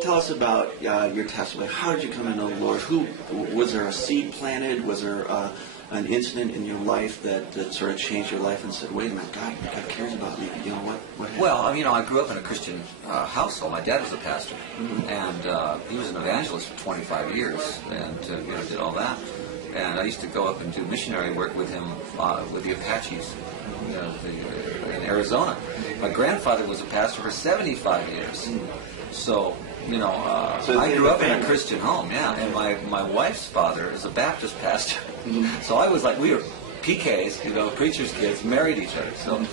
Tell us about your testimony. How did you come to know the Lord? Was there a seed planted? Was there an incident in your life that sort of changed your life and said, "Wait a minute, God cares about me"? You know what happened? Well, I grew up in a Christian household. My dad was a pastor, and he was an evangelist for 25 years, and did all that. And I used to go up and do missionary work with him with the Apaches in Arizona. My grandfather was a pastor for 75 years. So, I grew up in a Christian home, yeah. And my wife's father is a Baptist pastor. So I was like, we were PKs, preacher's kids, married each other. So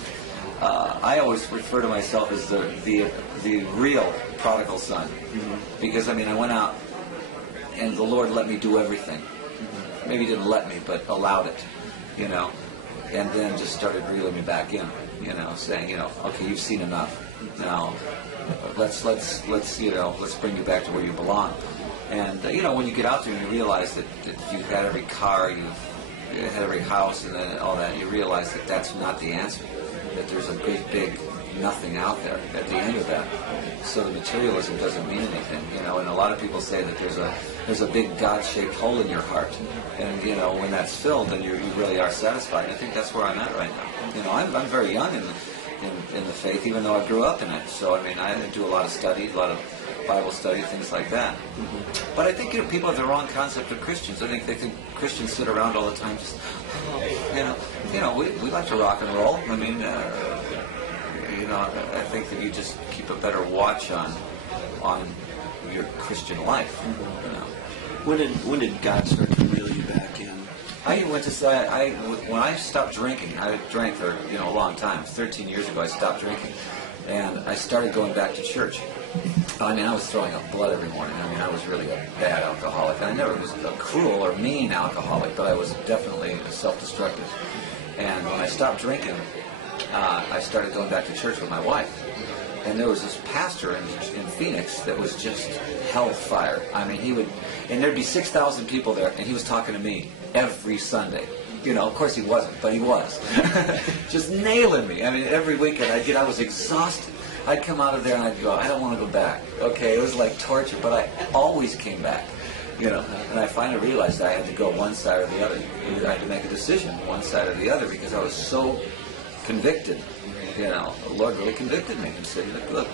I always refer to myself as the real prodigal son. Because, I went out and the Lord let me do everything. Maybe he didn't let me, but allowed it, and then just started reeling me back in, saying, okay, you've seen enough. Now, let's bring you back to where you belong. And when you get out there and you realize that you've had every car, you've had every house, and then all that, you realize that that's not the answer. That there's a great big nothing out there at the end of that. So the materialism doesn't mean anything, and a lot of people say that there's a big God-shaped hole in your heart, and when that's filled, then you really are satisfied. I think that's where I'm at right now. I'm very young in the faith, even though I grew up in it. So I do a lot of study, a lot of Bible study, things like that. But I think people have the wrong concept of Christians. I think they think Christians sit around all the time just, we like to rock and roll. I think that you just keep a better watch on your Christian life. When did God start to reel you back in? When I stopped drinking, I drank for a long time. 13 years ago, I stopped drinking, and I started going back to church. I was throwing up blood every morning. I was really a bad alcoholic. I never was a cruel or mean alcoholic, but I was definitely self-destructive. And when I stopped drinking, I started going back to church with my wife. And there was this pastor in Phoenix that was just hellfire. And there'd be 6,000 people there, and he was talking to me every Sunday. Of course he wasn't, but he was. Just nailing me. Every weekend I was exhausted. I'd come out of there and I'd go, I don't want to go back. Okay, it was like torture, but I always came back. And I finally realized I had to go one side or the other. I had to make a decision, one side or the other, because I was so convicted. The Lord really convicted me and said, look,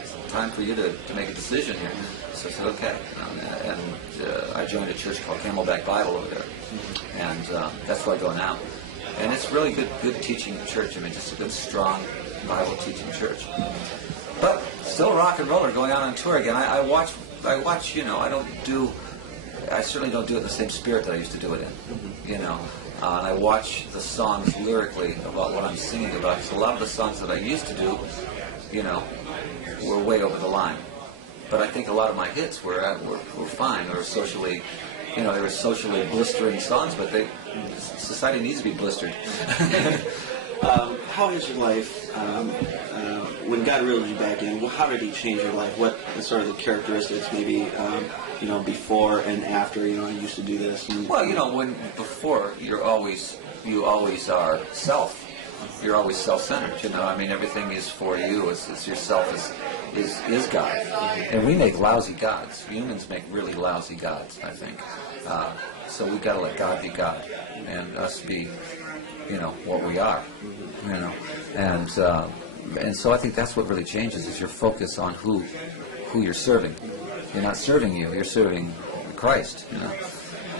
it's time for you to make a decision here. So I said, okay. And I joined a church called Camelback Bible over there. And that's where I go now. And it's really good teaching church. Just a good, strong Bible teaching church. But still a rock and roller, going out on tour again. I watch, I certainly don't do it in the same spirit that I used to do it in, and I watch the songs lyrically about what I'm singing about. Because a lot of the songs that I used to do, were way over the line. But I think a lot of my hits were fine. They were socially, they were socially blistering songs, but society needs to be blistered. How has your life, when God reeled you back in, how did he change your life? What are sort of the characteristics, maybe, before and after, I used to do this? When before, you always are self. You're always self-centered, everything is for you. It's yourself is God. And we make lousy gods. Humans make really lousy gods, I think. So we've got to let God be God and us be, what we are, And so I think that's what really changes, is your focus on who you're serving. You're not serving you're serving Christ,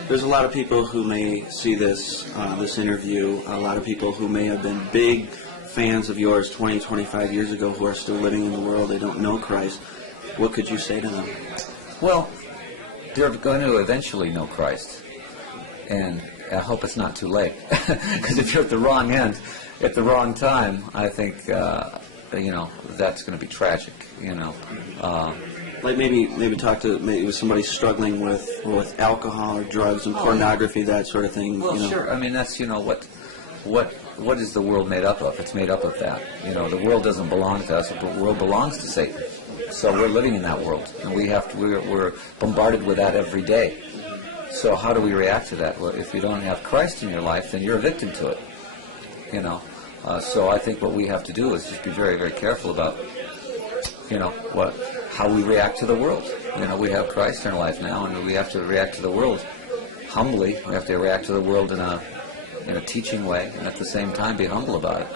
There's a lot of people who may see this interview, a lot of people who may have been big fans of yours 20, 25 years ago who are still living in the world, they don't know Christ. What could you say to them? Well, they're going to eventually know Christ. And I hope it's not too late. Because if you're at the wrong end, at the wrong time, I think, that's going to be tragic, Like maybe talk to maybe somebody struggling with alcohol or drugs and pornography, that sort of thing. Well, sure. That's what is the world made up of? It's made up of that. The world doesn't belong to us. The world belongs to Satan. So we're living in that world, and we're bombarded with that every day. So how do we react to that? Well, if you don't have Christ in your life, then you're a victim to it. So I think what we have to do is just be very, very careful about, how we react to the world. You know, we have Christ in our life now, and we have to react to the world humbly. We have to react to the world in a teaching way, and at the same time be humble about it.